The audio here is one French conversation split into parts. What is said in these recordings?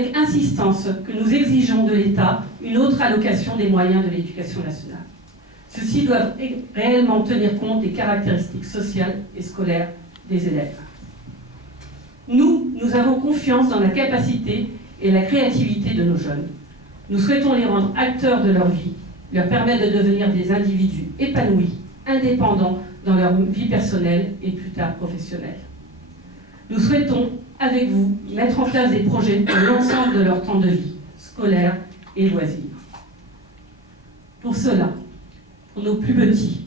avec insistance que nous exigeons de l'État une autre allocation des moyens de l'éducation nationale. Ceux-ci doivent réellement tenir compte des caractéristiques sociales et scolaires des élèves. Nous avons confiance dans la capacité et la créativité de nos jeunes. Nous souhaitons les rendre acteurs de leur vie, leur permettre de devenir des individus épanouis, indépendants dans leur vie personnelle et plus tard professionnelle. Nous souhaitons, avec vous, mettre en place des projets pour l'ensemble de leur temps de vie, scolaire et loisirs. Pour cela, pour nos plus petits,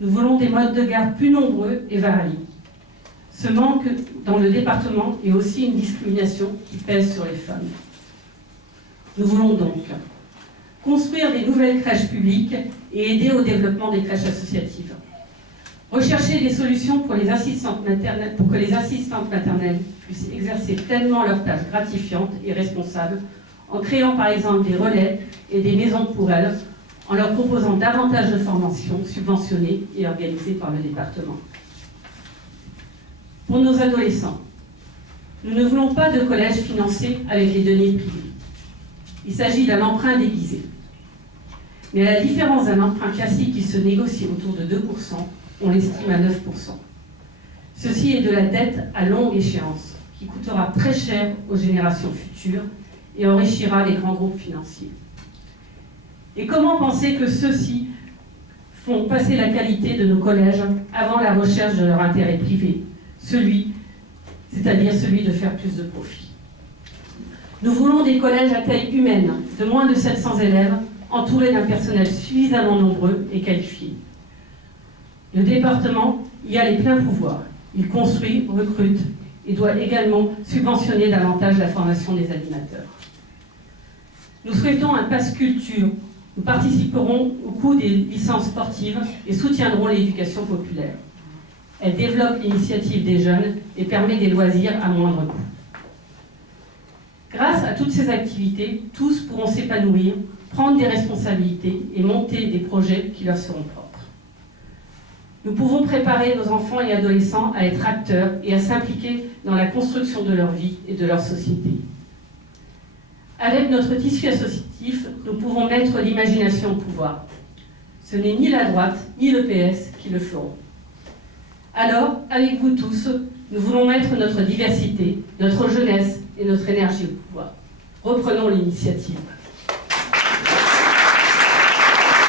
nous voulons des modes de garde plus nombreux et variés. Ce manque dans le département est aussi une discrimination qui pèse sur les femmes. Nous voulons donc construire des nouvelles crèches publiques et aider au développement des crèches associatives. Rechercher des solutions pour que les assistantes maternelles puissent exercer pleinement leurs tâches gratifiantes et responsables en créant par exemple des relais et des maisons pour elles, en leur proposant davantage de formations subventionnées et organisées par le département. Pour nos adolescents, nous ne voulons pas de collège financé avec les deniers privés. Il s'agit d'un emprunt déguisé. Mais à la différence d'un emprunt classique qui se négocie autour de 2%, on l'estime à 9%. Ceci est de la dette à longue échéance, qui coûtera très cher aux générations futures et enrichira les grands groupes financiers. Et comment penser que ceux-ci font passer la qualité de nos collèges avant la recherche de leur intérêt privé, c'est-à-dire celui de faire plus de profit? Nous voulons des collèges à taille humaine, de moins de 700 élèves, entourés d'un personnel suffisamment nombreux et qualifié. Le département y a les pleins pouvoirs. Il construit, recrute et doit également subventionner davantage la formation des animateurs. Nous souhaitons un pass culture. Nous participerons au coût des licences sportives et soutiendrons l'éducation populaire. Elle développe l'initiative des jeunes et permet des loisirs à moindre coût. Grâce à toutes ces activités, tous pourront s'épanouir, prendre des responsabilités et monter des projets qui leur seront propres. Nous pouvons préparer nos enfants et adolescents à être acteurs et à s'impliquer dans la construction de leur vie et de leur société. Avec notre tissu associatif, nous pouvons mettre l'imagination au pouvoir. Ce n'est ni la droite ni le PS qui le feront. Alors, avec vous tous, nous voulons mettre notre diversité, notre jeunesse et notre énergie au pouvoir. Reprenons l'initiative.